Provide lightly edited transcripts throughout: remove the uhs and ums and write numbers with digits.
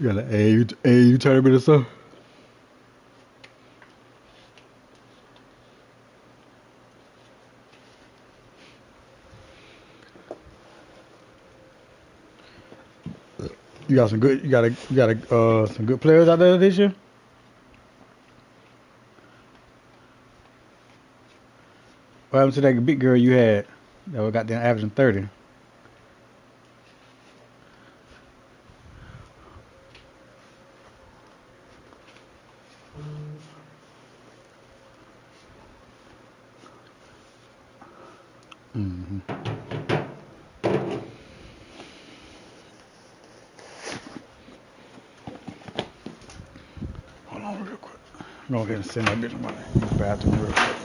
You got an AU tournament or something? You got some good. You got some good players out there this year. What happened to that big girl you had that was got them averaging 30? Mm-hmm. Hold on real quick. Go ahead and send that bitch money in the bathroom real quick.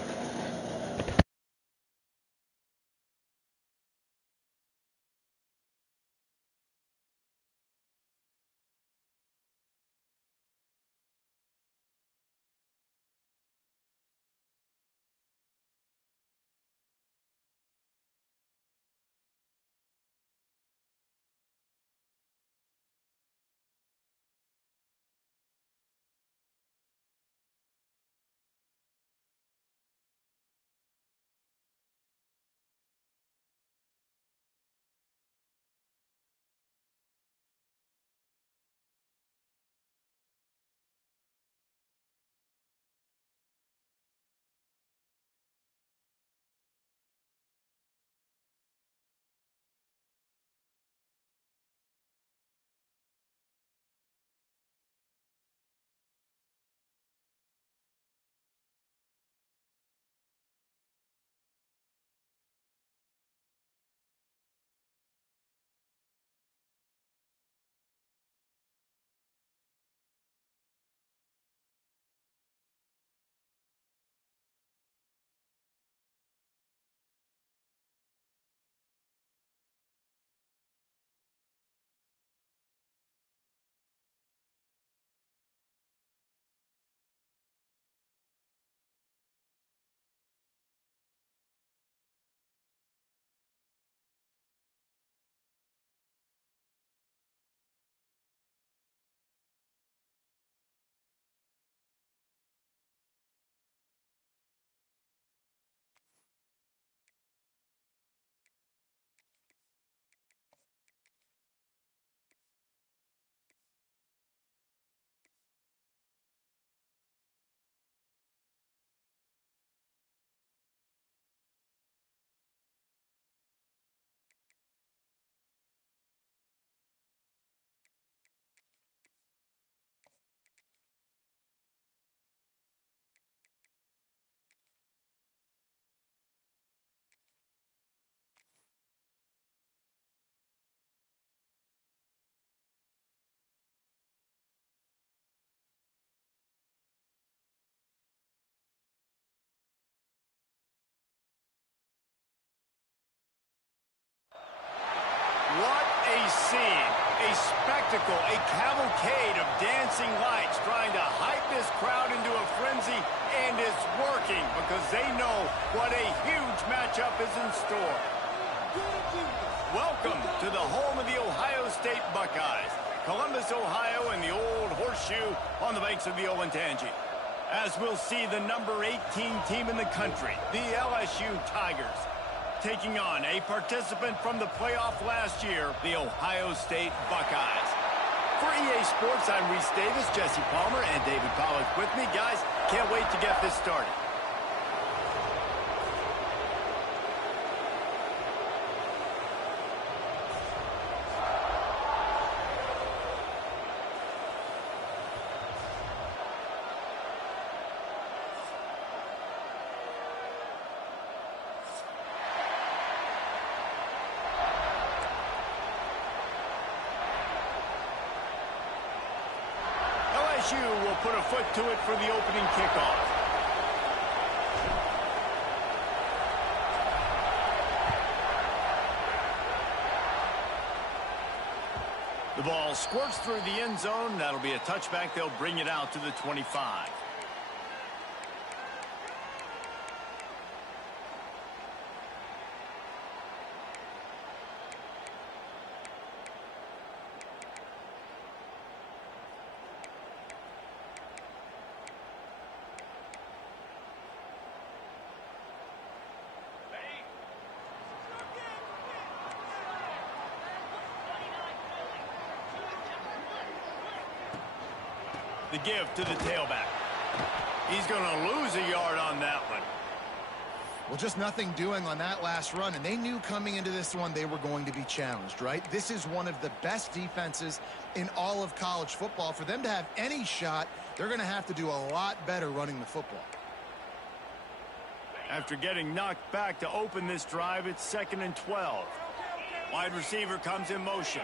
What a scene, a spectacle, a cavalcade of dancing lights trying to hype this crowd into a frenzy, and it's working because they know what a huge matchup is in store. Welcome to the home of the Ohio State Buckeyes, Columbus, Ohio, and the old horseshoe on the banks of the Olentangy. As we'll see, the number 18 team in the country, the LSU Tigers, taking on a participant from the playoff last year, the Ohio State Buckeyes. For EA Sports, I'm Reese Davis, Jesse Palmer, and David Pollack with me. Guys, can't wait to get this started. LSU will put a foot to it for the opening kickoff. The ball squirts through the end zone. That'll be a touchback. They'll bring it out to the 25. The give to the tailback. He's going to lose a yard on that one. Well, just nothing doing on that last run, and they knew coming into this one they were going to be challenged, right? This is one of the best defenses in all of college football. For them to have any shot, they're going to have to do a lot better running the football. After getting knocked back to open this drive, it's 2nd and 12. Wide receiver comes in motion.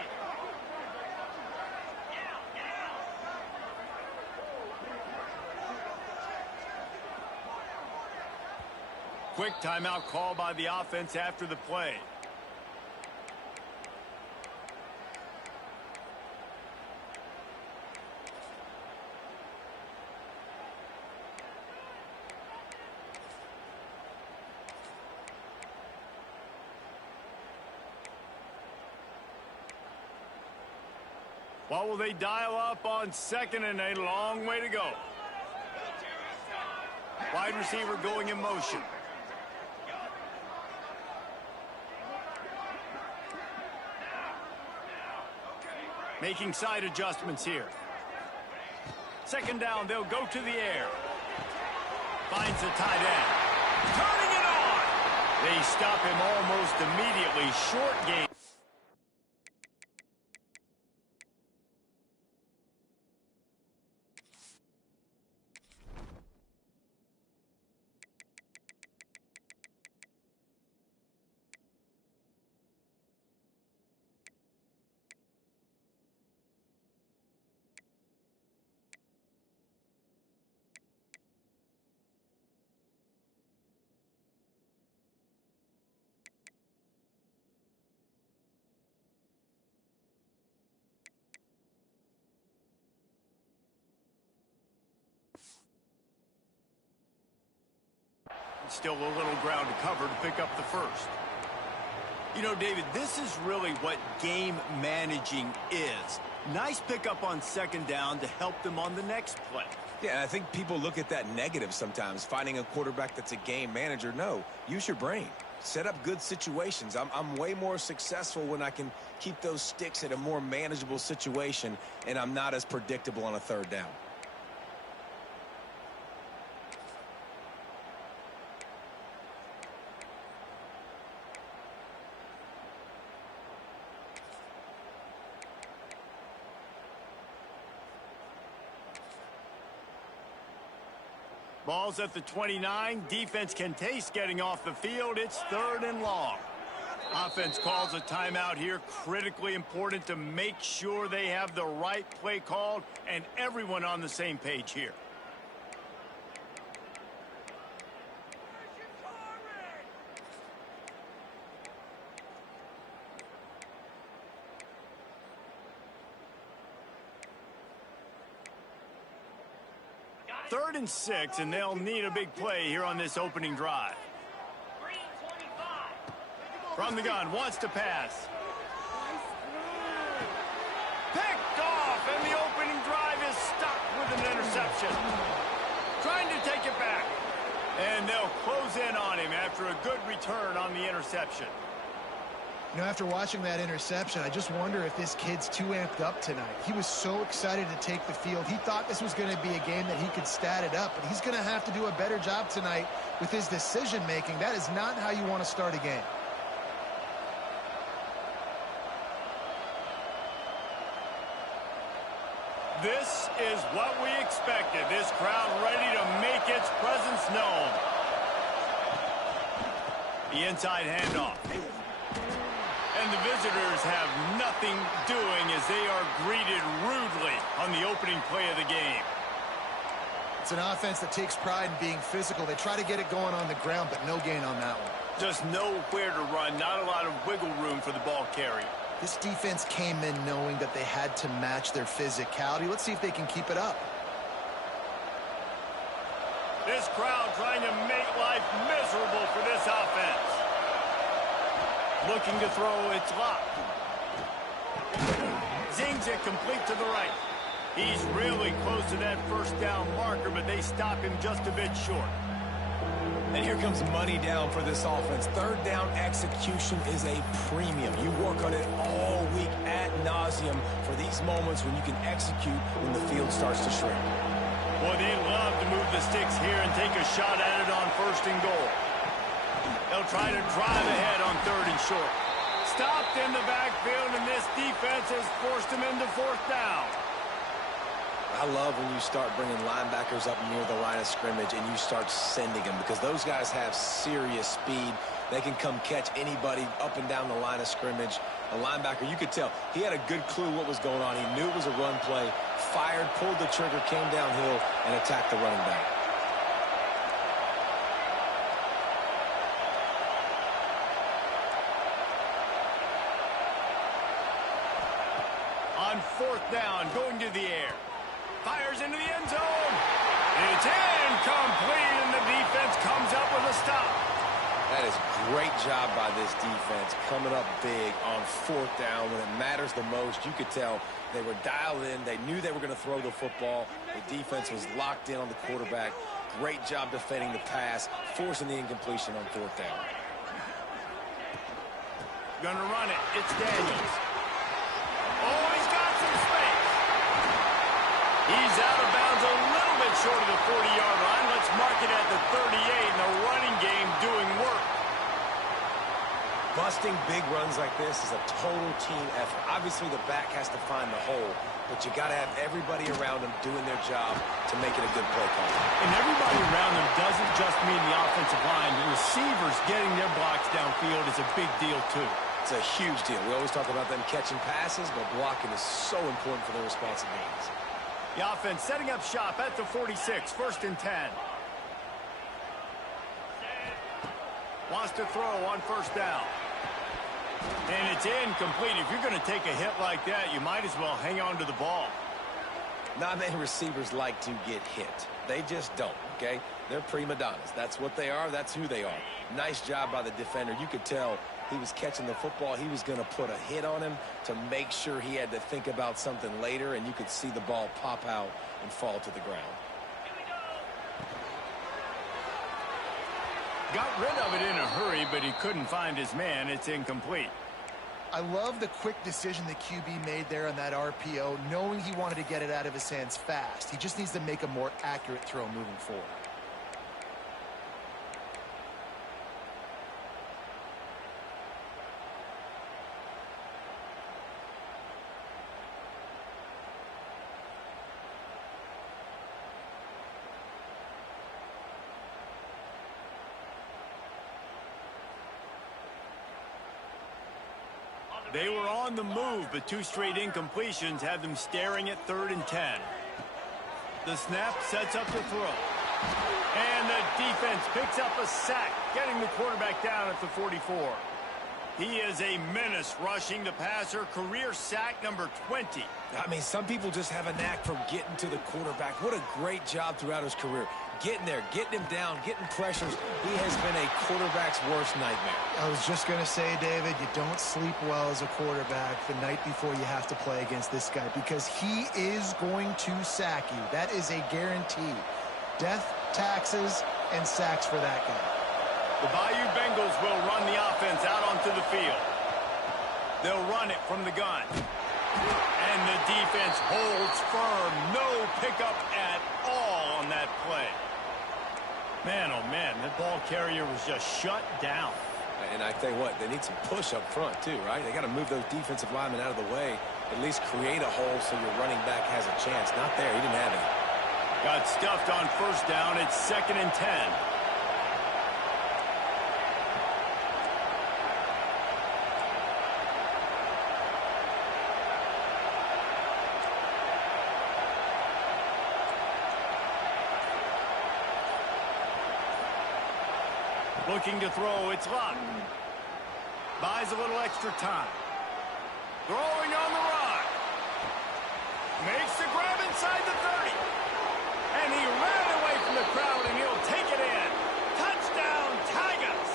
Quick timeout call by the offense after the play. What will they dial up on 2nd and a long way to go? Wide receiver going in motion. Making side adjustments here. 2nd down, they'll go to the air. Finds the tight end. Turning it on! They stop him almost immediately. Short game. Still a little ground to cover to pick up the first. You know, David, this is really what game managing is. Nice pickup on 2nd down to help them on the next play. Yeah, I think people look at that negative sometimes, finding a quarterback that's a game manager. No, use your brain. Set up good situations. I'm way more successful when I can keep those sticks at a more manageable situation, and I'm not as predictable on a 3rd down. Ball's at the 29. Defense can taste getting off the field. It's 3rd and long. Offense calls a timeout here. Critically important to make sure they have the right play called and everyone on the same page here. Third and 6, and they'll need a big play here on this opening drive. From the gun, wants to pass. Picked off, and the opening drive is stopped with an interception. Trying to take it back. And they'll close in on him after a good return on the interception. You know, after watching that interception, I just wonder if this kid's too amped up tonight. He was so excited to take the field. He thought this was going to be a game that he could stat it up, but he's going to have to do a better job tonight with his decision-making. That is not how you want to start a game. This is what we expected. This crowd ready to make its presence known. The inside handoff. And the visitors have nothing doing as they are greeted rudely on the opening play of the game. It's an offense that takes pride in being physical. They try to get it going on the ground, but no gain on that one. Just nowhere to run, not a lot of wiggle room for the ball carrier. This defense came in knowing that they had to match their physicality. Let's see if they can keep it up. This crowd trying to make life miserable for this offense. Looking to throw, it's locked. Zings it complete to the right. He's really close to that 1st down marker, but they stop him just a bit short. And here comes money down for this offense. Third down execution is a premium. You work on it all week ad nauseum for these moments when you can execute when the field starts to shrink. Well, they love to move the sticks here and take a shot at it on 1st and goal. They'll try to drive ahead on 3rd and short. Stopped in the backfield, and this defense has forced them into 4th down. I love when you start bringing linebackers up near the line of scrimmage and you start sending them, because those guys have serious speed. They can come catch anybody up and down the line of scrimmage. A linebacker, you could tell, he had a good clue what was going on. He knew it was a run play, fired, pulled the trigger, came downhill, and attacked the running back. On 4th down, going to the air. Fires into the end zone. It's incomplete, and the defense comes up with a stop. That is great job by this defense, coming up big on 4th down when it matters the most. You could tell they were dialed in. They knew they were going to throw the football. The defense was locked in on the quarterback. Great job defending the pass, forcing the incompletion on 4th down. Gonna run it. It's Daniels. Oh, he's got some space. He's out of bounds a little bit short of the 40-yard line. Let's mark it at the 38, and the running game doing work. Busting big runs like this is a total team effort. Obviously, the back has to find the hole, but you got to have everybody around them doing their job to make it a good play call. And everybody around them doesn't just mean the offensive line. The receivers getting their blocks downfield is a big deal, too. It's a huge deal. We always talk about them catching passes, but blocking is so important for their responsive games. The offense setting up shop at the 46, 1st and 10. Wants to throw on 1st down. And it's incomplete. If you're going to take a hit like that, you might as well hang on to the ball. Not many receivers like to get hit. They just don't, okay? They're prima donnas. That's what they are. That's who they are. Nice job by the defender. You could tell he was catching the football. He was going to put a hit on him to make sure he had to think about something later, and you could see the ball pop out and fall to the ground. Got rid of it in a hurry, but he couldn't find his man. It's incomplete. I love the quick decision the QB made there on that RPO, knowing he wanted to get it out of his hands fast. He just needs to make a more accurate throw moving forward. They were on the move, but 2 straight incompletions had them staring at 3rd and 10. The snap sets up the throw. And the defense picks up a sack, getting the quarterback down at the 44. He is a menace rushing the passer, career sack number 20. I mean, some people just have a knack for getting to the quarterback. What a great job throughout his career. Getting there, getting him down, getting pressures. He has been a quarterback's worst nightmare. I was just going to say, David, you don't sleep well as a quarterback the night before you have to play against this guy, because he is going to sack you. That is a guarantee. Death, taxes, and sacks for that guy. The Bayou Bengals will run the offense out onto the field. They'll run it from the gun. And the defense holds firm. No pickup at all on that play. Man, oh man, that ball carrier was just shut down. And I tell you what, they need some push up front too, right? They got to move those defensive linemen out of the way, at least create a hole so your running back has a chance. Not there, he didn't have it. Got stuffed on 1st down. It's 2nd and 10. Looking to throw, it's Luck. Buys a little extra time. Throwing on the run. Makes the grab inside the 30. And he ran away from the crowd, and he'll take it in. Touchdown, Tigers!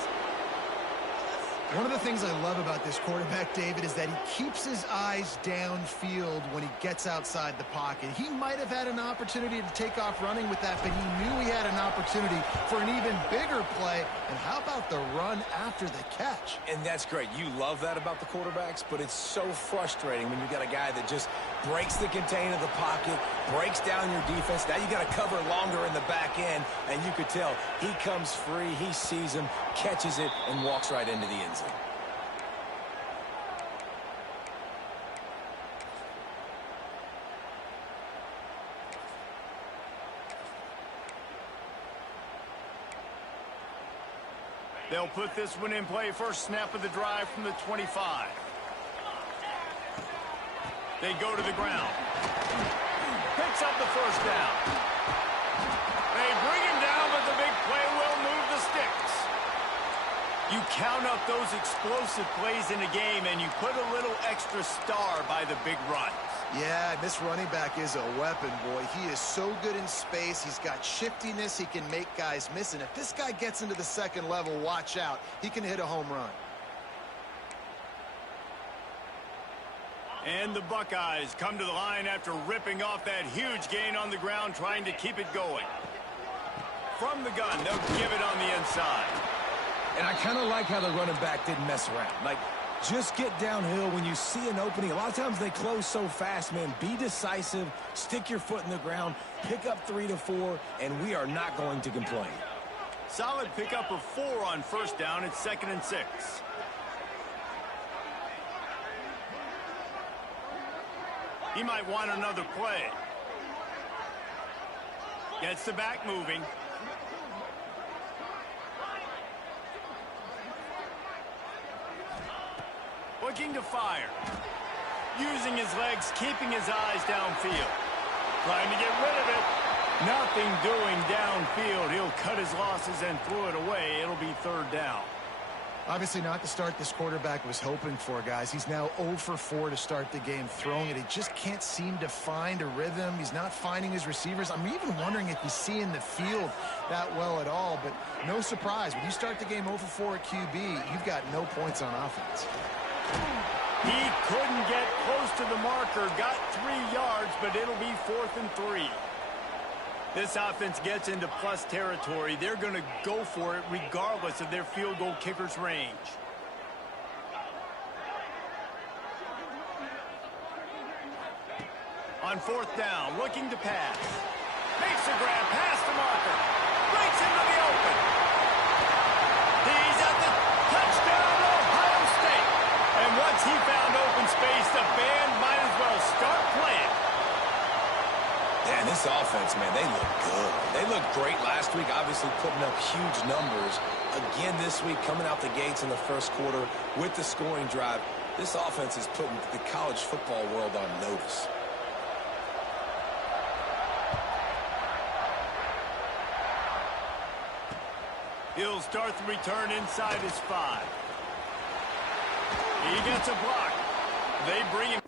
One of the things I love about this quarterback, David, is that he keeps his eyes downfield when he gets outside the pocket. He might have had an opportunity to take off running with that, but he knew he had an opportunity for an even bigger play. And how about the run after the catch? And that's great. You love that about the quarterbacks, but it's so frustrating when you got a guy that just breaks the contain of the pocket, breaks down your defense. Now you got to cover longer in the back end, and you could tell he comes free, he sees him, catches it, and walks right into the end zone. They'll put this one in play. First snap of the drive from the 25. They go to the ground. Picks up the first down. They bring him down, but the big play will move the sticks. You count up those explosive plays in a game, and you put a little extra star by the big runs. Yeah, this running back is a weapon, boy. He is so good in space. He's got shiftiness. He can make guys miss. And if this guy gets into the second level, watch out. He can hit a home run. And the Buckeyes come to the line after ripping off that huge gain on the ground, trying to keep it going. From the gun, they'll give it on the inside. And I kind of like how the running back didn't mess around. Like, just get downhill when you see an opening. A lot of times they close so fast, man. Be decisive, stick your foot in the ground, pick up 3 to 4, and we are not going to complain. Solid pickup of 4 on first down. It's 2nd and 6. He might want another play. Gets the back moving. Looking to fire. Using his legs, keeping his eyes downfield. Trying to get rid of it. Nothing doing downfield. He'll cut his losses and throw it away. It'll be 3rd down. Obviously not the start this quarterback was hoping for, guys. He's now 0 for 4 to start the game throwing it. He just can't seem to find a rhythm. He's not finding his receivers. I'm even wondering if he's seeing the field that well at all. But no surprise. When you start the game 0 for 4 at QB, you've got no points on offense. He couldn't get close to the marker. Got 3 yards, but it'll be 4th and 3. This offense gets into plus territory. They're going to go for it regardless of their field goal kicker's range. On 4th down, looking to pass. Makes a grab past the marker. Breaks into the open. He's at the touchdown, Ohio State. And once he found open space, the band might as well start playing. Man, this offense, man, they look good. They looked great last week, obviously putting up huge numbers. Again this week, coming out the gates in the first quarter with the scoring drive. This offense is putting the college football world on notice. He'll start the return inside his 5. He gets a block. They bring him.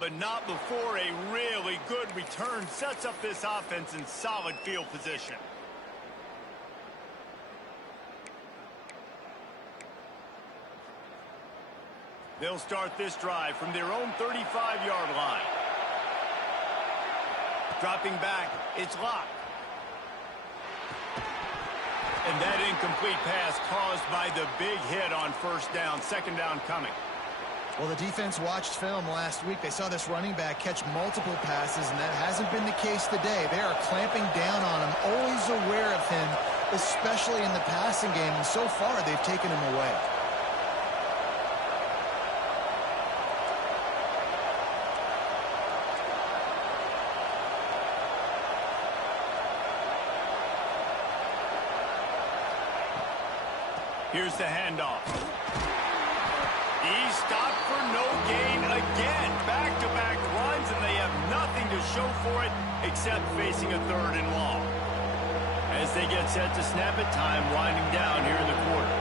but not before a really good return sets up this offense in solid field position. They'll start this drive from their own 35-yard line. Dropping back, it's locked. And that incomplete pass caused by the big hit on first down, second down coming. Well, the defense watched film last week. They saw this running back catch multiple passes, and that hasn't been the case today. They are clamping down on him, always aware of him, especially in the passing game, and so far they've taken him away. Here's the handoff. He's stopped for no gain again. Back-to-back runs, and they have nothing to show for it except facing a third and long. As they get set to snap it, time winding down here in the quarter.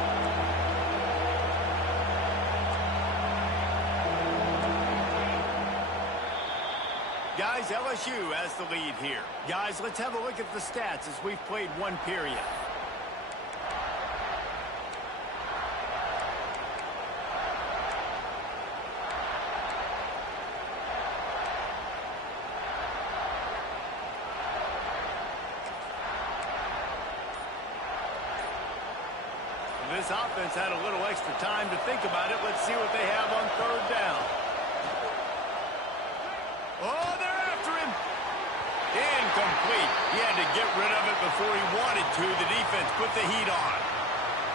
Guys, LSU has the lead here. Guys, let's have a look at the stats as we've played one period. This offense had a little extra time to think about it. Let's see what they have on third down. Oh, they're after him. Incomplete. He had to get rid of it before he wanted to. The defense put the heat on.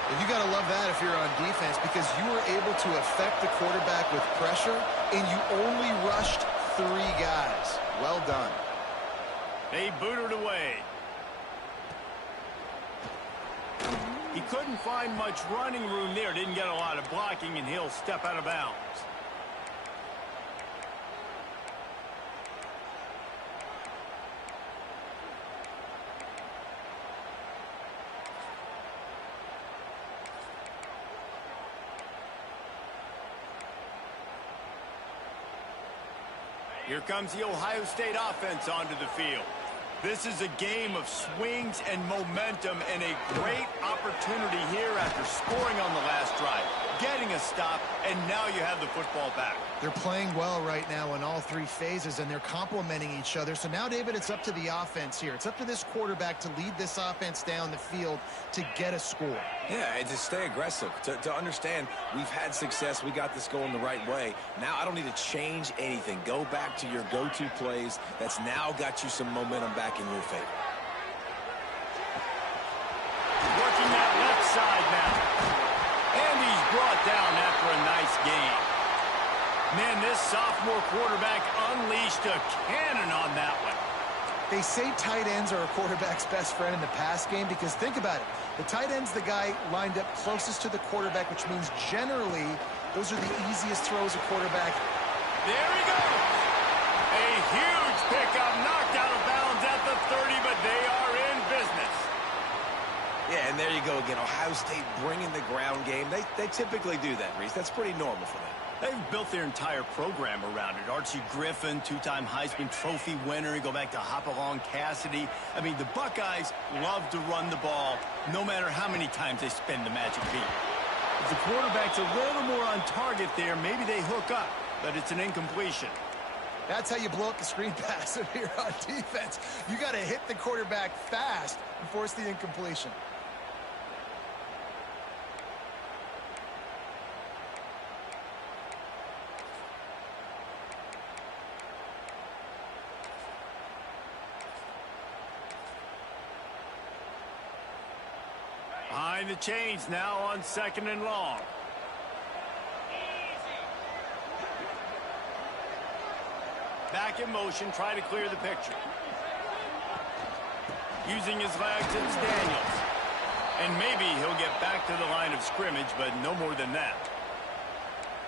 Well, you got to love that if you're on defense, because you were able to affect the quarterback with pressure, and you only rushed 3 guys. Well done. They booted away. He couldn't find much running room there. Didn't get a lot of blocking, and he'll step out of bounds. Here comes the Ohio State offense onto the field. This is a game of swings and momentum, and a great opportunity here after scoring on the last drive, getting a stop, and now you have the football back. They're playing well right now in all 3 phases, and they're complementing each other. So now, David, it's up to the offense here. It's up to this quarterback to lead this offense down the field to get a score. Yeah, and to stay aggressive, to understand we've had success, we got this going the right way. Now I don't need to change anything. Go back to your go-to plays. That's now got you some momentum back in your favor. Working that left side now. And he's brought down after a nice game. Man, this sophomore quarterback unleashed a cannon on that one. They say tight ends are a quarterback's best friend in the pass game, because think about it. The tight end's the guy lined up closest to the quarterback, which means generally those are the easiest throws a quarterback. There he goes. A huge pickup, knocked out of bounds at the 30, but they are in business. Yeah, and there you go again. Ohio State bringing the ground game. They typically do that, Reese. That's pretty normal for them. They've built their entire program around it. Archie Griffin, 2-time Heisman Trophy winner. You go back to Hopalong Cassidy. I mean, the Buckeyes love to run the ball, no matter how many times they spin the magic beat. If the quarterback's a little more on target there, maybe they hook up, but it's an incompletion. That's how you blow up the screen pass if you're on defense. You got to hit the quarterback fast and force the incompletion. Behind the chains now on 2nd and long. Back in motion, try to clear the picture. Using his legs, it's Daniels. And maybe he'll get back to the line of scrimmage, but no more than that.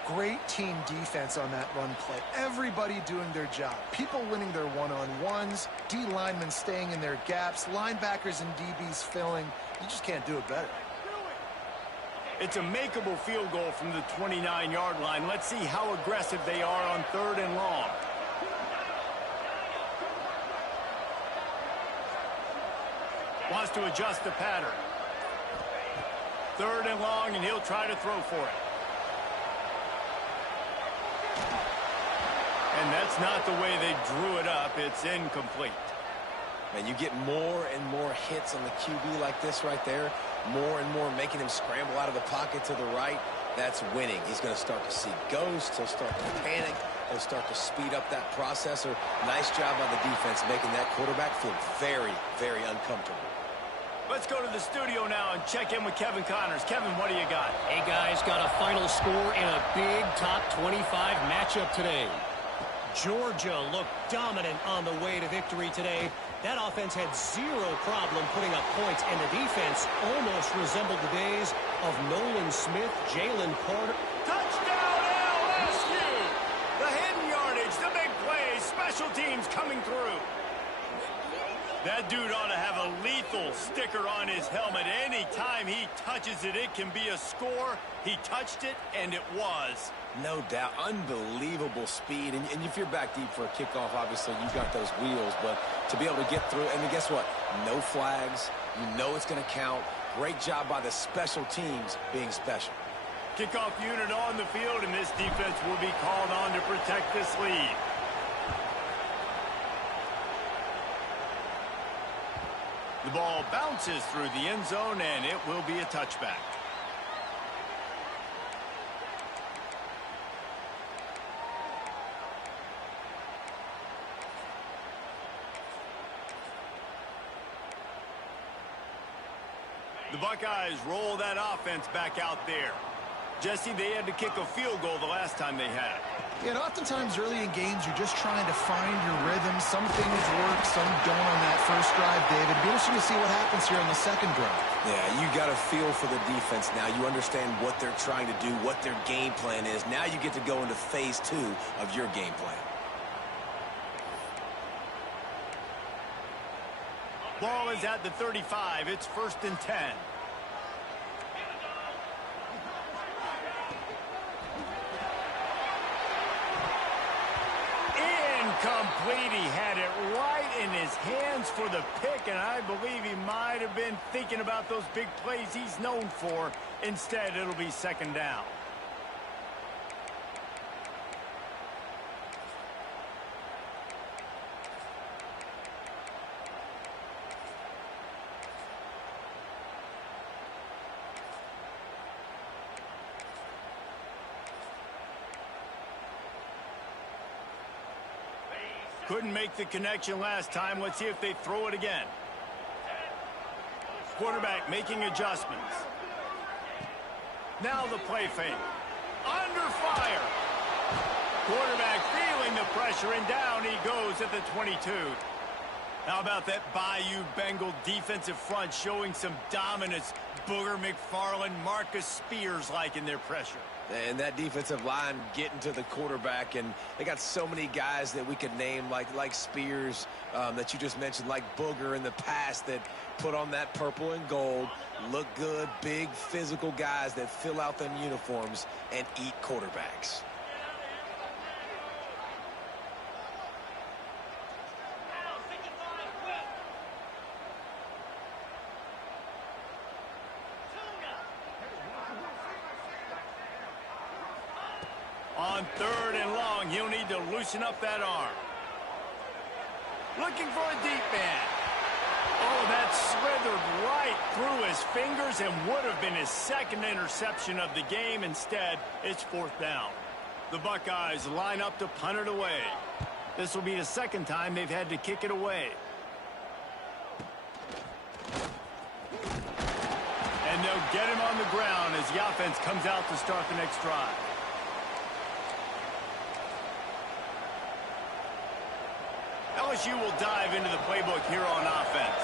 Great team defense on that run play. Everybody doing their job. People winning their one-on-ones, D linemen staying in their gaps, linebackers and DBs filling. You just can't do it better. It's a makeable field goal from the 29-yard line. Let's see how aggressive they are on 3rd and long. Wants to adjust the pattern. 3rd and long, and he'll try to throw for it. And that's not the way they drew it up. It's incomplete. And you get more and more hits on the QB like this right there. More and more making him scramble out of the pocket to the right. That's winning. He's going to start to see ghosts. He'll start to panic. He'll start to speed up that processor. Nice job by the defense making that quarterback feel very, very uncomfortable. Let's go to the studio now and check in with Kevin Connors. Kevin, what do you got? Hey, guys, got a final score in a big top 25 matchup today. Georgia looked dominant on the way to victory today. That offense had zero problem putting up points, and the defense almost resembled the days of Nolan Smith, Jalen Carter. Touchdown, LSU! The hidden yardage, the big plays, special teams coming through. That dude ought to have a lethal sticker on his helmet. Anytime he touches it, it can be a score. He touched it, and it was. No doubt. Unbelievable speed. And if you're back deep for a kickoff, obviously you got those wheels. But to be able to get through, and then guess what? No flags. You know it's going to count. Great job by the special teams being special. Kickoff unit on the field, and this defense will be called on to protect this lead. The ball bounces through the end zone, and it will be a touchback. The Buckeyes roll that offense back out there. Jesse, they had to kick a field goal the last time they had it. Yeah, and oftentimes early in games, you're just trying to find your rhythm. Some things work, some don't on that first drive, David. It'll be interesting to see what happens here on the second drive. Yeah, you got a feel for the defense now. You understand what they're trying to do, what their game plan is. Now you get to go into phase 2 of your game plan. Ball is at the 35. It's 1st and 10. Incomplete. He had it right in his hands for the pick, and I believe he might have been thinking about those big plays he's known for. Instead, it'll be 2nd down. Couldn't make the connection last time. Let's see if they throw it again. Quarterback making adjustments. Now the play fake. Under fire. Quarterback feeling the pressure, and down he goes at the 22. How about that Bayou Bengal defensive front showing some dominance? Booger McFarland, Marcus Spears like in their pressure. And that defensive line getting to the quarterback, and they got so many guys that we could name like Spears that you just mentioned, like Booger in the past, that put on that purple and gold, look good, big physical guys that fill out them uniforms and eat quarterbacks. On 3rd and long, he'll need to loosen up that arm. Looking for a deep man. Oh, that slithered right through his fingers and would have been his 2nd interception of the game. Instead, it's 4th down. The Buckeyes line up to punt it away. This will be the 2nd time they've had to kick it away. And they'll get him on the ground as the offense comes out to start the next drive. LSU will dive into the playbook here on offense.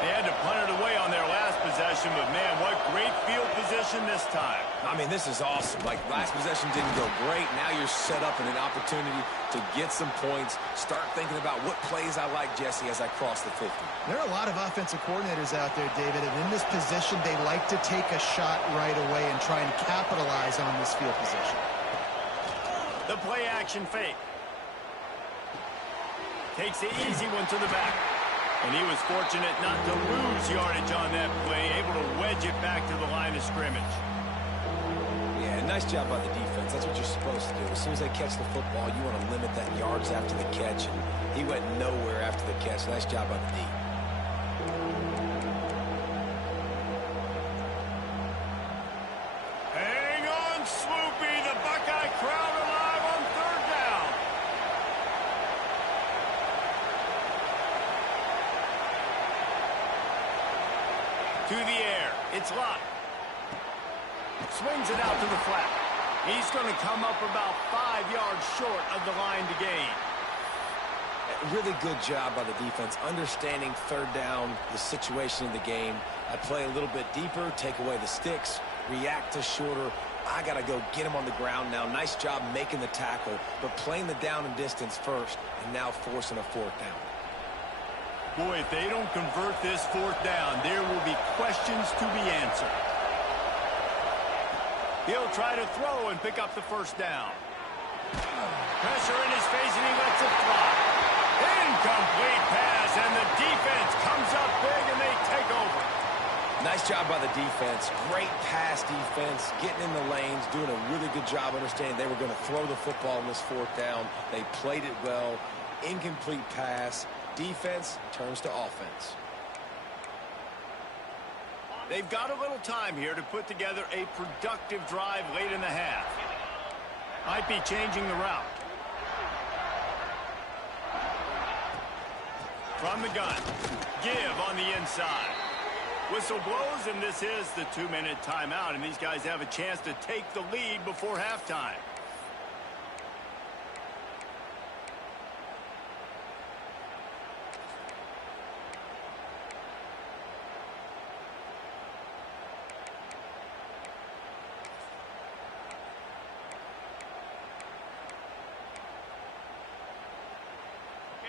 They had to punt it away on their last possession, but man, what great field position this time. I mean, this is awesome. Like, last possession didn't go great. Now you're set up in an opportunity to get some points. Start thinking about what plays I like, Jesse, as I cross the 50. There are a lot of offensive coordinators out there, David, and in this position, they like to take a shot right away and try and capitalize on this field position. The play action fake. Takes the easy one to the back. And he was fortunate not to lose yardage on that play, able to wedge it back to the line of scrimmage. Yeah, nice job by the defense. That's what you're supposed to do. As soon as they catch the football, you want to limit that yards after the catch, and he went nowhere after the catch. Nice job by the D. Hang on, Swoopy. The Buckeye crowd alive on third down. To the air. It's locked. Swings it out to the flat. He's going to come up about 5 yards short of the line to gain. Really good job by the defense, understanding third down, the situation in the game. I play a little bit deeper, take away the sticks, react to shorter. I got to go get him on the ground now. Nice job making the tackle, but playing the down and distance first, and now forcing a fourth down. Boy, if they don't convert this fourth down, there will be questions to be answered. He'll try to throw and pick up the first down. Pressure in his face, and he lets it fly. Incomplete pass, and the defense comes up big, and they take over. Nice job by the defense. Great pass defense, getting in the lanes, doing a really good job understanding they were going to throw the football on this fourth down. They played it well. Incomplete pass. Defense turns to offense. They've got a little time here to put together a productive drive late in the half. Might be changing the route. From the gun. Give on the inside. Whistle blows, and this is the 2-minute timeout, and these guys have a chance to take the lead before halftime.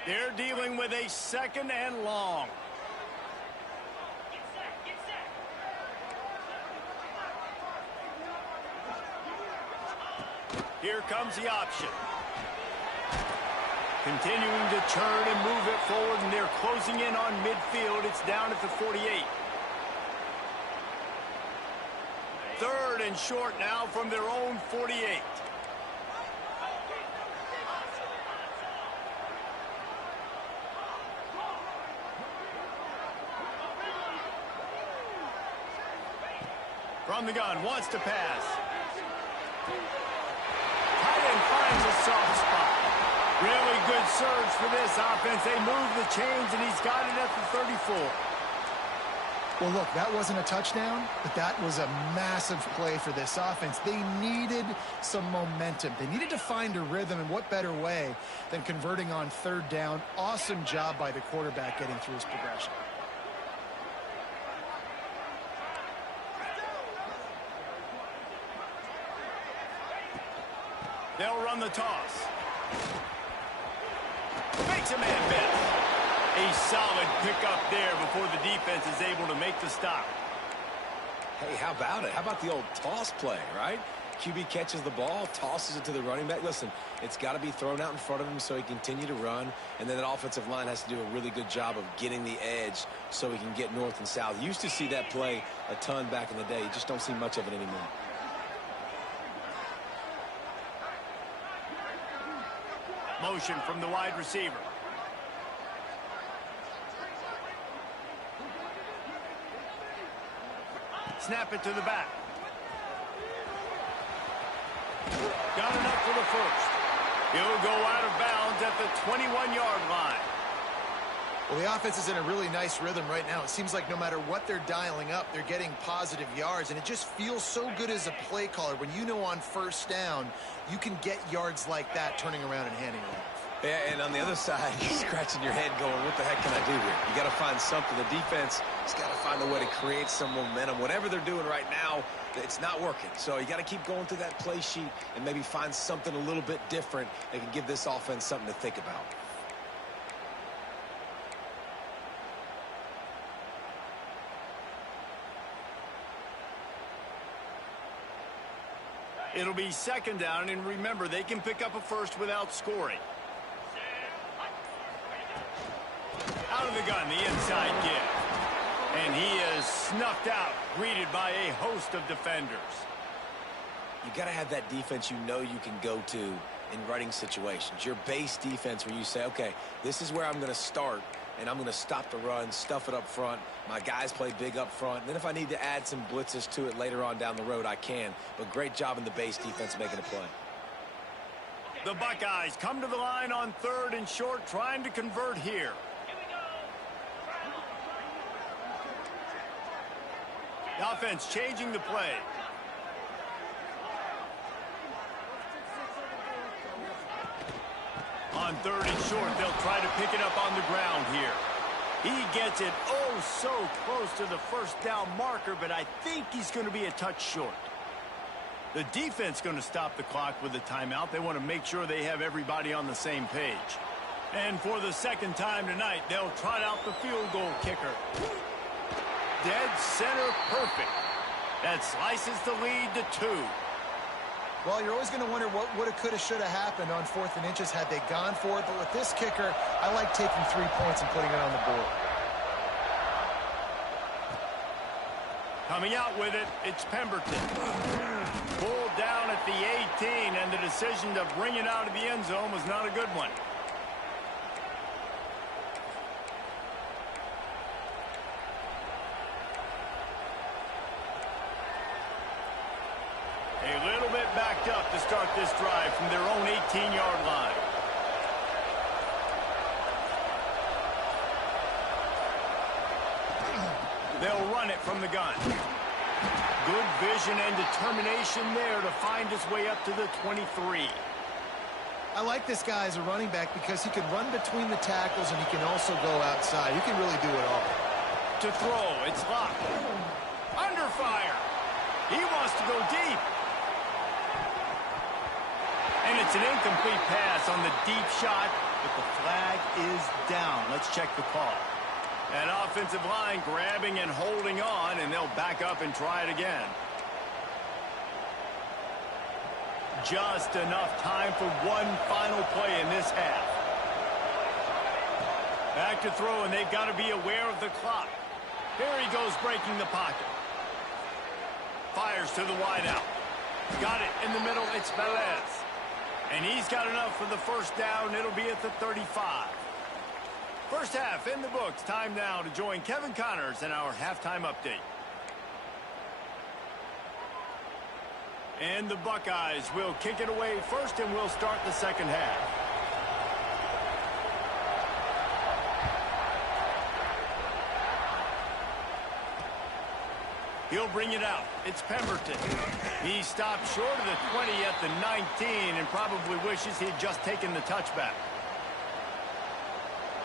They're dealing with a 2nd and long. Here comes the option. Continuing to turn and move it forward, and they're closing in on midfield. It's down at the 48. 3rd and short now from their own 48. From the gun, wants to pass. Tight end finds a soft spot. Really good surge for this offense. They move the chains, and he's got it at the 34. Well, look, that wasn't a touchdown, but that was a massive play for this offense. They needed some momentum. They needed to find a rhythm, and what better way than converting on third down. Awesome job by the quarterback getting through his progression. They'll run the toss. Makes a man miss. A solid pickup there before the defense is able to make the stop. Hey, how about it? How about the old toss play, right? QB catches the ball, tosses it to the running back. Listen, it's got to be thrown out in front of him so he can continue to run, and then that offensive line has to do a really good job of getting the edge so he can get north and south. Used to see that play a ton back in the day. You just don't see much of it anymore. Motion from the wide receiver. Snap it to the back. Got enough for the first. He'll go out of bounds at the 21-yard line. Well, the offense is in a really nice rhythm right now. It seems like no matter what they're dialing up, they're getting positive yards, and it just feels so good as a play caller when you know on first down you can get yards like that turning around and handing it off. Yeah, and on the other side, you're scratching your head going, what the heck can I do here? You got to find something. The defense has got to find a way to create some momentum. Whatever they're doing right now, it's not working. So you got to keep going through that play sheet and maybe find something a little bit different that can give this offense something to think about. It'll be 2nd down, and remember, they can pick up a first without scoring. Out of with the gun, the inside give. And he is snuffed out, greeted by a host of defenders. You got to have that defense you know you can go to in running situations. Your base defense where you say, okay, this is where I'm going to start, and I'm going to stop the run, stuff it up front. My guys play big up front. Then if I need to add some blitzes to it later on down the road, I can. But great job in the base defense making a play. The Buckeyes come to the line on 3rd and short, trying to convert here. The offense changing the play. On 3rd and short, they'll try to pick it up on the ground here. He gets it so close to the first down marker, but I think he's going to be a touch short. The defense going to stop the clock with a timeout. They want to make sure they have everybody on the same page. And for the second time tonight, they'll trot out the field goal kicker. Dead center perfect. That slices the lead to 2. Well, you're always going to wonder what woulda, coulda, shoulda happened on 4th and inches had they gone for it. But with this kicker, I like taking 3 points and putting it on the board. Coming out with it, it's Pemberton. Pulled down at the 18, and the decision to bring it out of the end zone was not a good one. A little bit backed up to start this drive from their own 18-yard line. They'll run it from the gun. Good vision and determination there to find his way up to the 23. I like this guy as a running back because he can run between the tackles and he can also go outside. He can really do it all. To throw, it's locked. Under fire. He wants to go deep. And it's an incomplete pass on the deep shot, but the flag is down. Let's check the call. That offensive line grabbing and holding on, and they'll back up and try it again. Just enough time for one final play in this half. Back to throw, and they've got to be aware of the clock. Here he goes, breaking the pocket. Fires to the wideout. Got it in the middle. It's Velez. And he's got enough for the first down. It'll be at the 35. First half in the books. Time now to join Kevin Connors in our halftime update. And the Buckeyes will kick it away first, and we'll start the second half. He'll bring it out. It's Pemberton. He stopped short of the 20 at the 19 and probably wishes he'd just taken the touchback.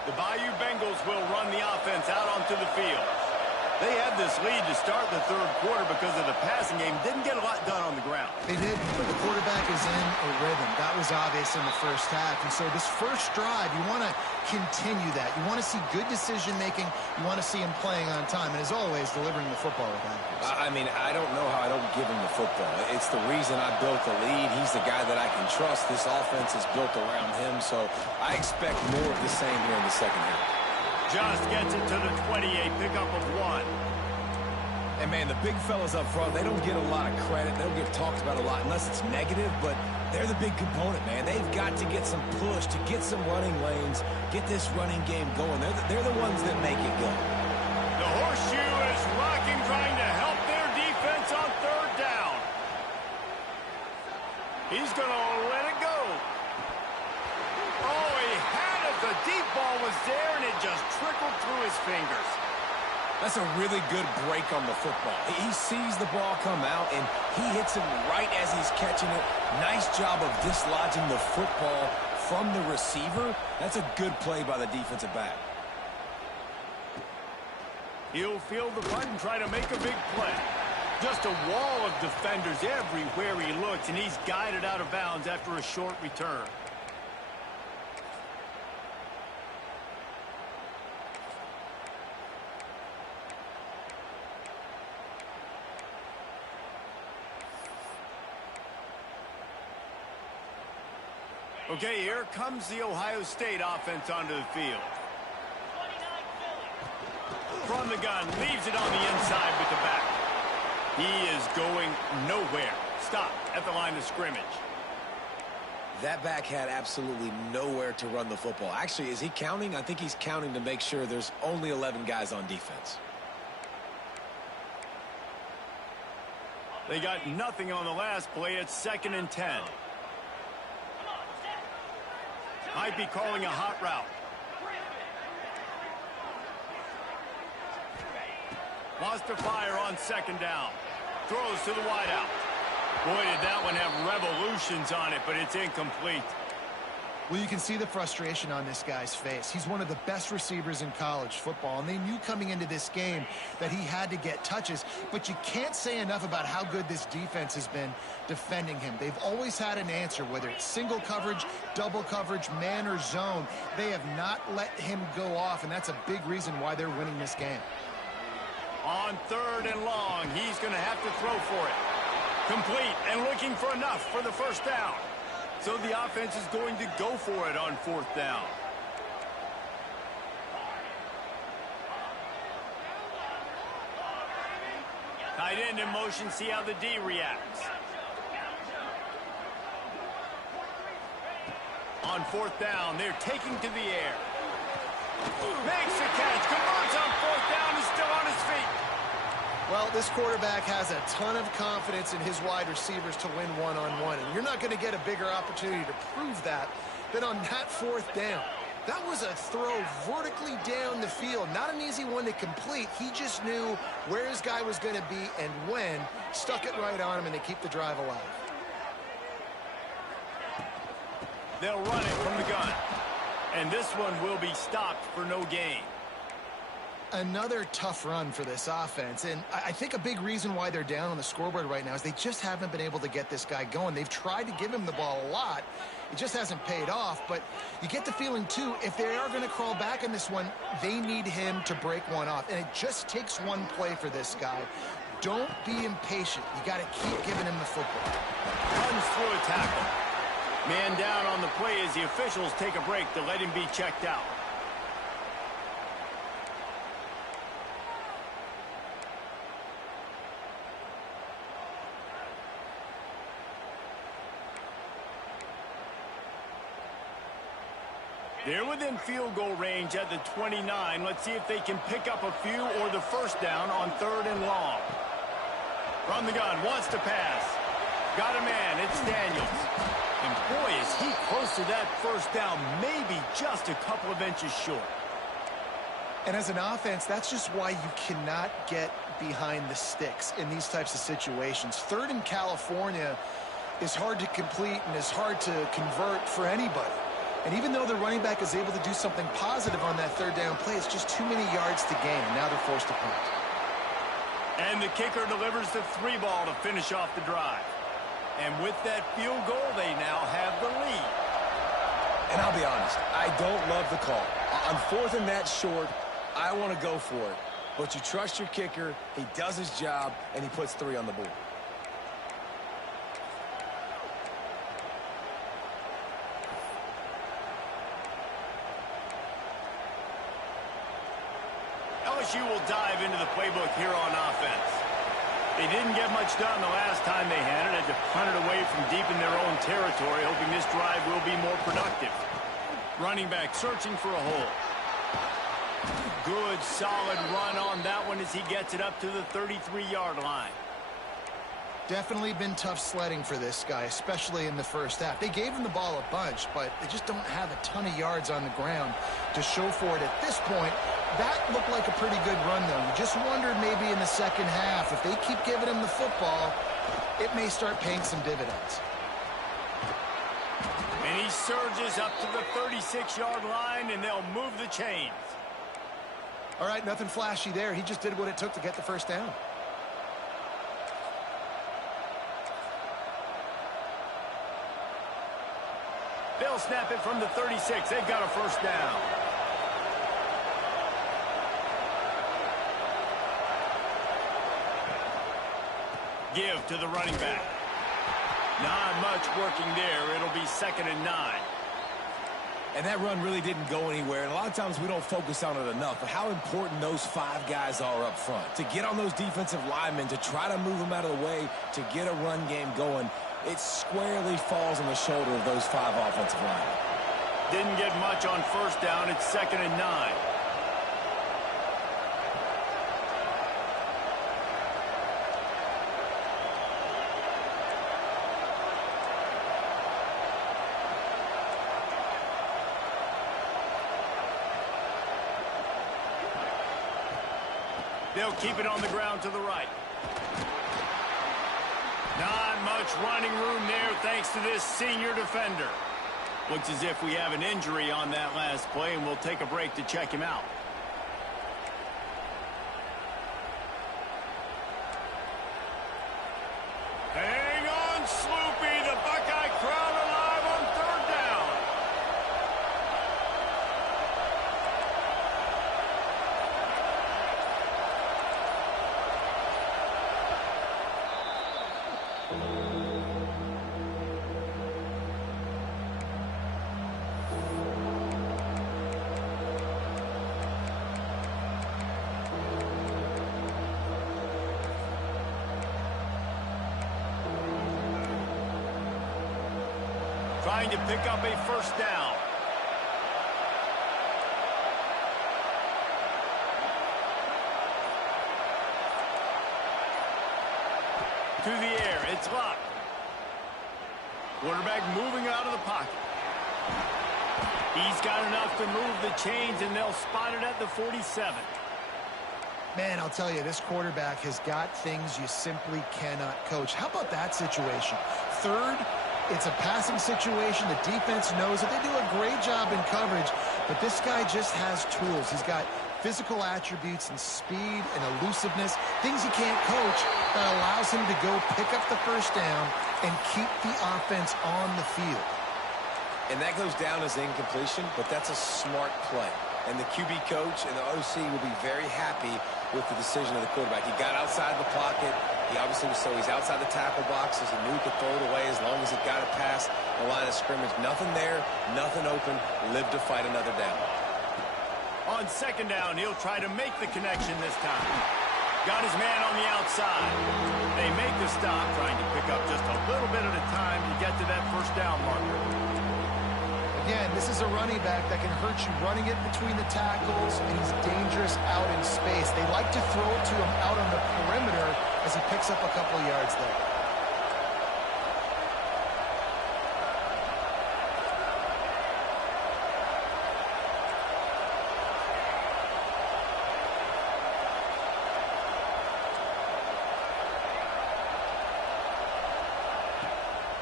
The Bayou Bengals will run the offense out onto the field. They had this lead to start the third quarter because of the passing game. Didn't get a lot done on the ground. They did, but the quarterback is in a rhythm. That was obvious in the first half. And so this first drive, you want to continue that. You want to see good decision-making. You want to see him playing on time. And as always, delivering the football with accuracy. I mean, I don't know how I don't give him the football. It's the reason I built the lead. He's the guy that I can trust. This offense is built around him, so I expect more of the same here in the second half. Just gets it to the 28, pickup of 1. And, man, the big fellas up front, they don't get a lot of credit. They don't get talked about a lot unless it's negative, but they're the big component, man. They've got to get some push, to get some running lanes, get this running game going. They're the ones that make it go. The horseshoe is rocking, trying to help their defense on third down. He's going to let it go. Oh, he had it. The deep ball was there, and it just trickled through his fingers. That's a really good break on the football. He sees the ball come out, and he hits it right as he's catching it. Nice job of dislodging the football from the receiver. That's a good play by the defensive back. He'll field the punt and try to make a big play. Just a wall of defenders everywhere he looks, and he's guided out of bounds after a short return. Okay, here comes the Ohio State offense onto the field. from the gun. Leaves it on the inside with the back. He is going nowhere. Stop at the line of scrimmage. That back had absolutely nowhere to run the football. Actually, is he counting? I think he's counting to make sure there's only 11 guys on defense. They got nothing on the last play. It's 2nd and 10. Might be calling a hot route. Wants to fire on 2nd down. Throws to the wideout. Boy, did that one have revolutions on it, but it's incomplete. Well, you can see the frustration on this guy's face. He's one of the best receivers in college football, and they knew coming into this game that he had to get touches, but you can't say enough about how good this defense has been defending him. They've always had an answer, whether it's single coverage, double coverage, man or zone. They have not let him go off, and that's a big reason why they're winning this game. On 3rd and long, he's going to have to throw for it. Complete and looking for enough for the 1st down. So the offense is going to go for it on 4th down. Tight end in motion, see how the D reacts. On 4th down, they're taking to the air. Makes the catch, converts on 4th down, is still on his feet. Well, this quarterback has a ton of confidence in his wide receivers to win one-on-one, and you're not going to get a bigger opportunity to prove that than on that 4th down. That was a throw vertically down the field. Not an easy one to complete. He just knew where his guy was going to be and when, stuck it right on him, and they keep the drive alive. They'll run it from the gun. And this one will be stopped for no gain. Another tough run for this offense, and I think a big reason why they're down on the scoreboard right now is they just haven't been able to get this guy going. They've tried to give him the ball a lot. It just hasn't paid off, but you get the feeling, too, if they are going to crawl back in this one, they need him to break one off, and it just takes one play for this guy. Don't be impatient. You got to keep giving him the football. Runs through a tackle. Man down on the play as the officials take a break to let him be checked out. They're within field goal range at the 29. Let's see if they can pick up a few or the 1st down on 3rd and long. From the gun, wants to pass. Got a man, it's Daniels. And boy, is he close to that 1st down, maybe just a couple of inches short. And as an offense, that's just why you cannot get behind the sticks in these types of situations. 3rd in California is hard to complete and is hard to convert for anybody. And even though the running back is able to do something positive on that 3rd down play, it's just too many yards to gain, and now they're forced to punt. And the kicker delivers the 3 ball to finish off the drive. And with that field goal, they now have the lead. And I'll be honest, I don't love the call. On 4th and that short, I want to go for it. But you trust your kicker, he does his job, and he puts 3 on the board. LSU will dive into the playbook here on offense. They didn't get much done the last time they had it. Had to punt it away from deep in their own territory, hoping this drive will be more productive. Running back searching for a hole. Good, solid run on that one as he gets it up to the 33-yard line. Definitely been tough sledding for this guy, especially in the 1st half. They gave him the ball a bunch, but they just don't have a ton of yards on the ground to show for it at this point. That looked like a pretty good run, though. You just wondered maybe in the 2nd half, if they keep giving him the football, it may start paying some dividends. And he surges up to the 36-yard line, and they'll move the chains. All right, nothing flashy there. He just did what it took to get the 1st down. They'll snap it from the 36. They've got a 1st down. Give to the running back. Not much working there. It'll be 2nd and 9. And that run really didn't go anywhere. And a lot of times we don't focus on it enough, but how important those 5 guys are up front. To get on those defensive linemen, to try to move them out of the way, to get a run game going, it squarely falls on the shoulder of those 5 offensive linemen. Didn't get much on first down. It's 2nd and 9. They'll keep it on the ground to the right. Not much running room there thanks to this senior defender. Looks as if we have an injury on that last play, and we'll take a break to check him out. Hang on, Sloopy. The Buckeye crowd alive on 3rd down. Trying to pick up a 1st down. To the air, it's locked. Quarterback moving out of the pocket. He's got enough to move the chains, and they'll spot it at the 47. Man, I'll tell you, this quarterback has got things you simply cannot coach. How about that situation? 3rd, it's a passing situation. The defense knows that they do a great job in coverage, but this guy just has tools. He's got physical attributes and speed and elusiveness, things he can't coach, that allows him to go pick up the 1st down and keep the offense on the field. And that goes down as incompletion, but that's a smart play. And the QB coach and the OC will be very happy with the decision of the quarterback. He got outside the pocket. He obviously was, so he's outside the tackle boxes. He knew he could throw it away as long as he got it past the line of scrimmage. Nothing there, nothing open. Lived to fight another down. On 2nd down, he'll try to make the connection this time. Got his man on the outside. They make the stop, trying to pick up just a little bit at a time to get to that 1st down marker. Again, this is a running back that can hurt you running it between the tackles, and he's dangerous out in space. They like to throw it to him out on the perimeter as he picks up a couple of yards there.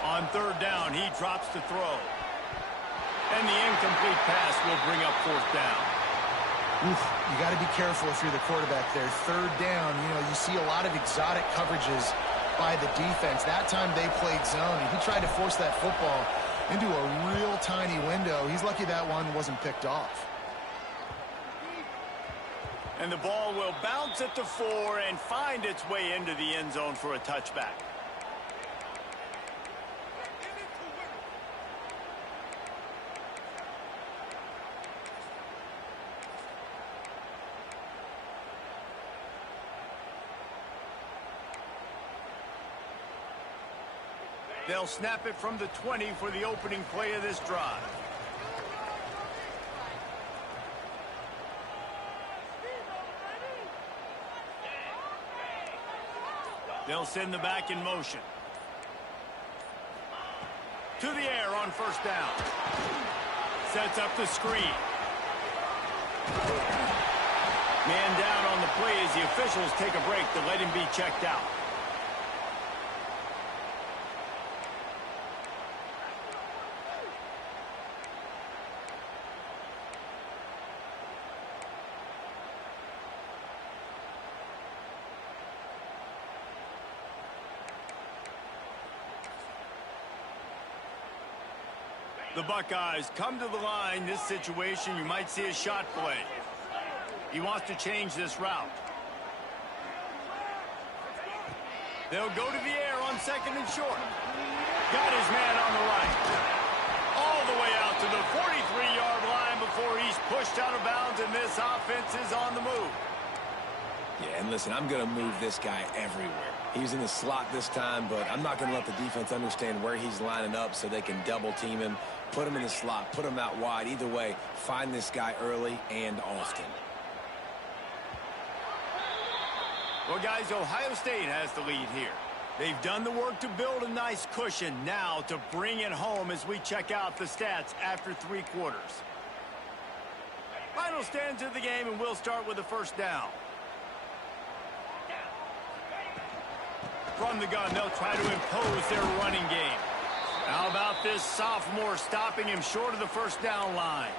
On 3rd down, he drops to throw. And the incomplete pass will bring up 4th down. Oof, you got to be careful if you're the quarterback there. 3rd down, you see a lot of exotic coverages by the defense. That time they played zone, and he tried to force that football into a real tiny window. He's lucky that one wasn't picked off. And the ball will bounce at the 4 and find its way into the end zone for a touchback. They'll snap it from the 20 for the opening play of this drive. They'll send the back in motion. To the air on 1st down. Sets up the screen. Man down on the play as the officials take a break to let him be checked out. The Buckeyes come to the line. This situation, you might see a shot play. He wants to change this route. They'll go to the air on 2nd and short. Got his man on the right. All the way out to the 43-yard pushed out of bounds, and this offense is on the move. Yeah, and listen, I'm going to move this guy everywhere. He's in the slot this time, but I'm not going to let the defense understand where he's lining up so they can double team him, put him in the slot, put him out wide. Either way, find this guy early and often. Well, guys, Ohio State has the lead here. They've done the work to build a nice cushion. Now to bring it home as we check out the stats after 3 quarters. Final stands of the game, and we'll start with the first down. From the gun, they'll try to impose their running game. How about this sophomore stopping him short of the first down line?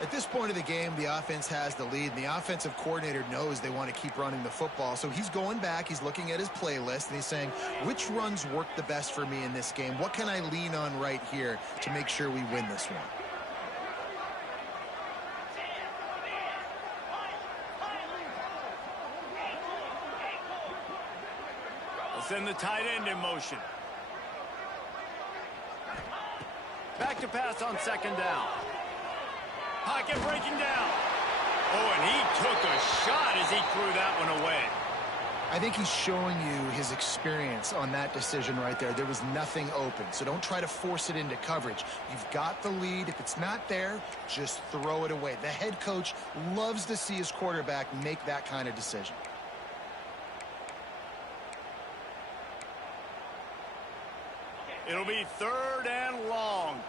At this point of the game, the offense has the lead, and the offensive coordinator knows they want to keep running the football. So he's going back, he's looking at his playlist, and he's saying, which runs work the best for me in this game? What can I lean on right here to make sure we win this one? They'll send the tight end in motion. Back to pass on second down. Pocket breaking down. Oh, and he took a shot as he threw that one away. I think he's showing you his experience on that decision right there. There was nothing open, so don't try to force it into coverage. You've got the lead. If it's not there, just throw it away. The head coach loves to see his quarterback make that kind of decision. It'll be 3rd and long.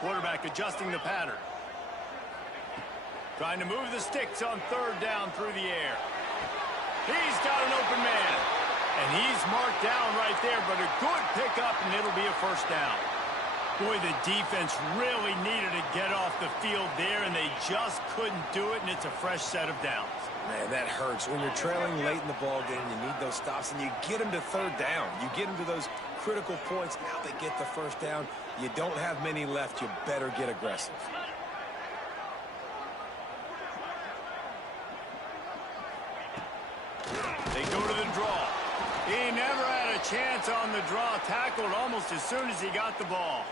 Quarterback adjusting the pattern. Trying to move the sticks on 3rd down through the air. He's got an open man. And he's marked down right there, but a good pickup, and it'll be a first down. Boy, the defense really needed to get off the field there, and they just couldn't do it, and it's a fresh set of downs. Man, that hurts. When you're trailing late in the ball game, you need those stops, and you get them to 3rd down. You get them to those critical points. Now they get the first down. You don't have many left. You better get aggressive. They go to the draw. He never had a chance on the draw. Tackled almost as soon as he got the ball.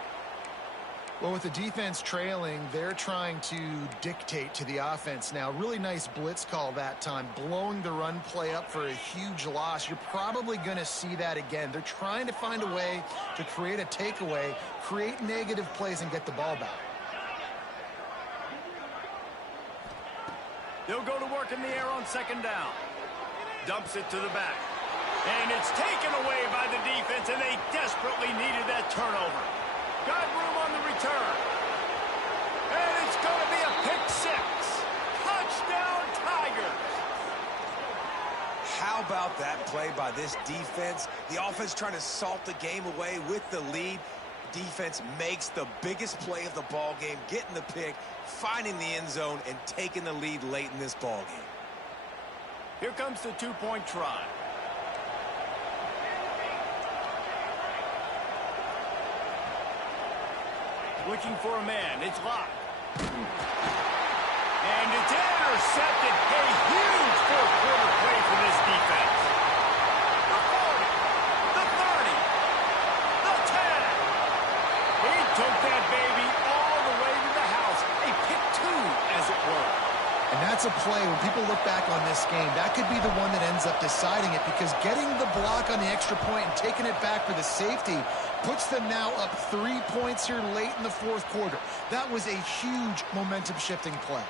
Well, with the defense trailing, they're trying to dictate to the offense now. Really nice blitz call that time, blowing the run play up for a huge loss. You're probably going to see that again. They're trying to find a way to create a takeaway, create negative plays, and get the ball back. They'll go to work in the air on second down. Dumps it to the back. And it's taken away by the defense, and they desperately needed that turnover. Got room on the return. And it's going to be a pick six. Touchdown, Tigers. How about that play by this defense? The offense trying to salt the game away with the lead. Defense makes the biggest play of the ball game, getting the pick, finding the end zone, and taking the lead late in this ball game. Here comes the two-point try. Looking for a man. It's locked. And it's intercepted. A huge fourth-quarter play for this defense. The 40, the 30, the 10. He took that baby all the way to the house. A pick 2, as it were. And that's a play, when people look back on this game, that could be the one that ends up deciding it, because getting the block on the extra point and taking it back for the safety puts them now up 3 points here late in the 4th quarter. That was a huge momentum-shifting play.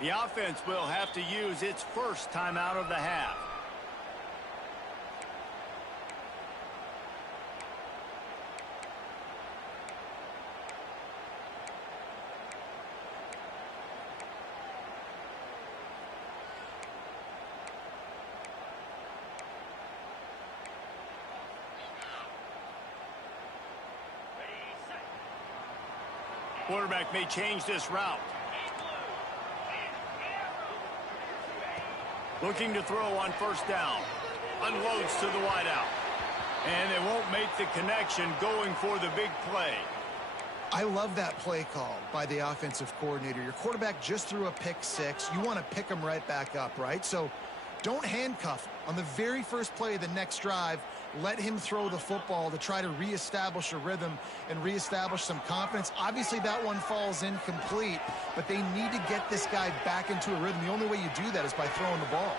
The offense will have to use its first timeout of the half. Quarterback may change this route. Looking to throw on first down. Unloads to the wideout. And they won't make the connection going for the big play. I love that play call by the offensive coordinator. Your quarterback just threw a pick six. You want to pick him right back up, right? So don't handcuff him. On the very first play of the next drive, let him throw the football to try to reestablish a rhythm and reestablish some confidence. Obviously, that one falls incomplete, but they need to get this guy back into a rhythm. The only way you do that is by throwing the ball.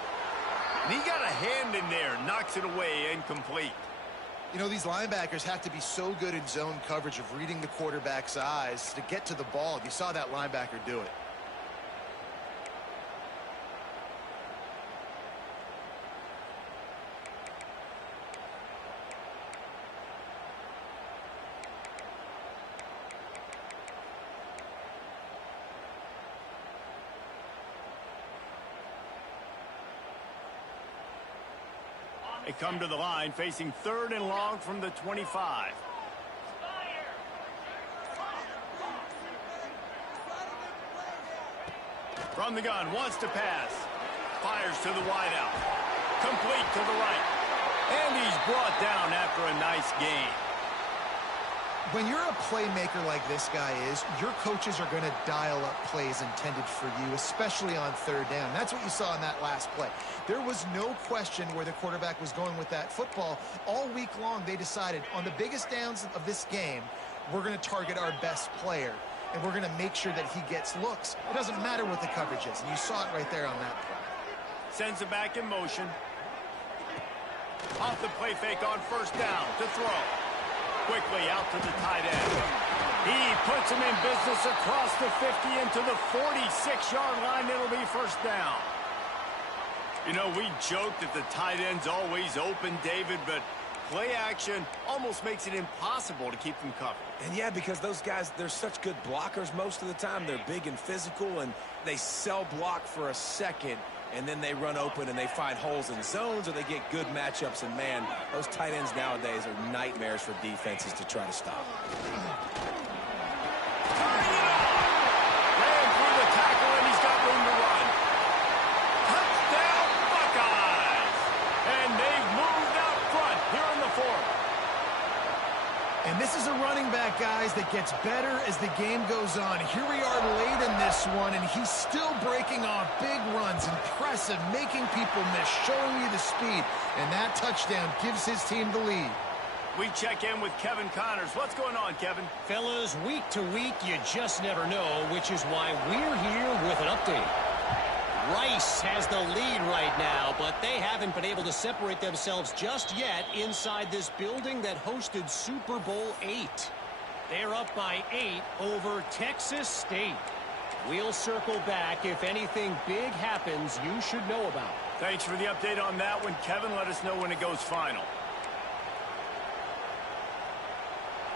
And he got a hand in there, knocks it away, incomplete. You know, these linebackers have to be so good in zone coverage of reading the quarterback's eyes to get to the ball. You saw that linebacker do it. They come to the line facing 3rd and long from the 25. From the gun, wants to pass. Fires to the wideout. Complete to the right. And he's brought down after a nice gain. When you're a playmaker like this guy is, your coaches are going to dial up plays intended for you, especially on 3rd down. That's what you saw in that last play. There was no question where the quarterback was going with that football. All week long, they decided on the biggest downs of this game, we're going to target our best player, and we're going to make sure that he gets looks. It doesn't matter what the coverage is, and you saw it right there on that play. Sends it back in motion. Off the play fake on first down to throw. Quickly out to the tight end. He puts him in business across the 50 into the 46-yard line. It'll be first down. You know, we joke that the tight end's always open, David, but play action almost makes it impossible to keep them covered. And yeah, because those guys, they're such good blockers most of the time. They're big and physical, and they cell block for a second, and then they run open and they find holes in zones, or they get good matchups. And man, those tight ends nowadays are nightmares for defenses to try to stop. Ran through the tackle, and he's got room to run. Touchdown, Buckeyes! And they've moved out front here in the 4th. And this is a running back, guys, that gets better as the game goes on. Here we are late in this one, and he's still breaking off big runs. Impressive, making people miss, showing you the speed. And that touchdown gives his team the lead. We check in with Kevin Connors. What's going on, Kevin? Fellas, week to week, you just never know, which is why we're here with an update. Rice has the lead right now, but they haven't been able to separate themselves just yet inside this building that hosted Super Bowl VIII. They're up by 8 over Texas State. We'll circle back if anything big happens you should know about. Thanks for the update on that one, Kevin. Let us know when it goes final.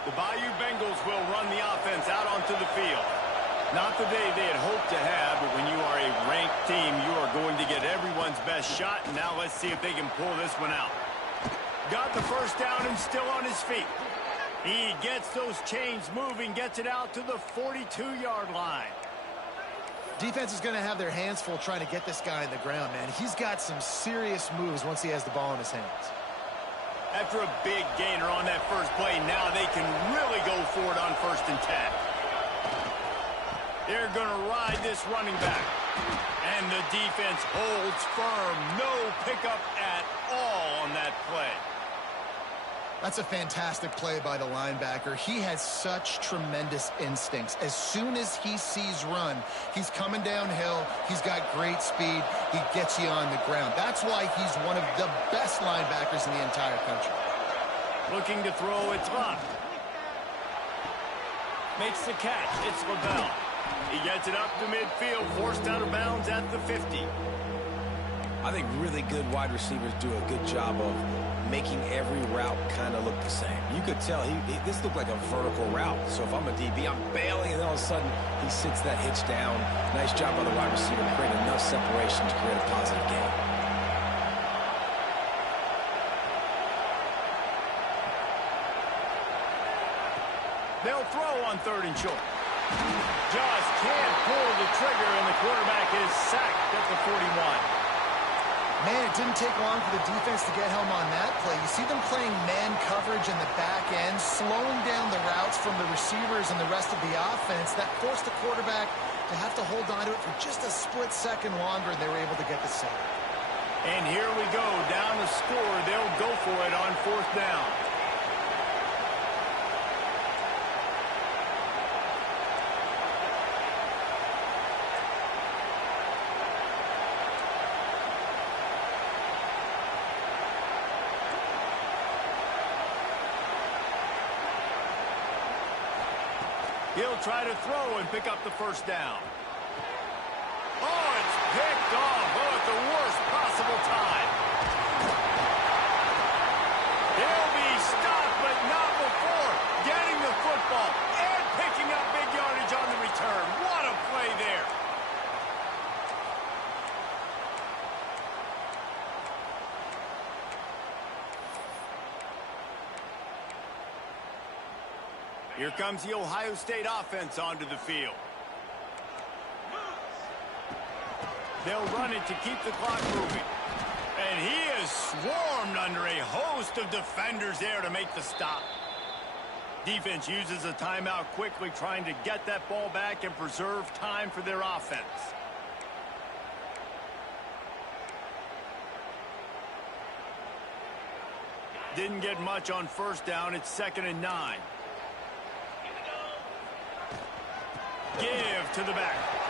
The Bayou Bengals will run the offense out onto the field. Not the day they had hoped to have, but when you are a ranked team, you are going to get everyone's best shot. And now let's see if they can pull this one out. Got the first down and still on his feet. He gets those chains moving, gets it out to the 42-yard line. Defense is going to have their hands full trying to get this guy in the ground, man. He's got some serious moves once he has the ball in his hands. After a big gainer on that first play, now they can really go for it on 1st and 10. They're going to ride this running back. And the defense holds firm. No pickup at all on that play. That's a fantastic play by the linebacker. He has such tremendous instincts. As soon as he sees run, he's coming downhill. He's got great speed. He gets you on the ground. That's why he's one of the best linebackers in the entire country. Looking to throw, it's Luck. Makes the catch. It's LaBelle. He gets it up to midfield, forced out of bounds at the 50. I think really good wide receivers do a good job of making every route kind of look the same. You could tell this looked like a vertical route. So if I'm a DB, I'm bailing, and all of a sudden he sits that hitch down. Nice job by the wide receiver to create enough separation to create a positive gain. They'll throw on 3rd and short. Just can't pull the trigger, and the quarterback is sacked at the 41. Man, it didn't take long for the defense to get home on that play. You see them playing man coverage in the back end, slowing down the routes from the receivers and the rest of the offense. That forced the quarterback to have to hold on to it for just a split second longer, and they were able to get the sack. And here we go, down the score. They'll go for it on 4th down. He'll try to throw and pick up the 1st down. Oh, it's picked off. Oh, at the worst possible time. He'll be stopped, but not before getting the football and picking up big yardage on the return. What a play there. Here comes the Ohio State offense onto the field. They'll run it to keep the clock moving. And he is swarmed under a host of defenders there to make the stop. Defense uses a timeout quickly, trying to get that ball back and preserve time for their offense. Didn't get much on 1st down. It's 2nd and 9. Give to the back.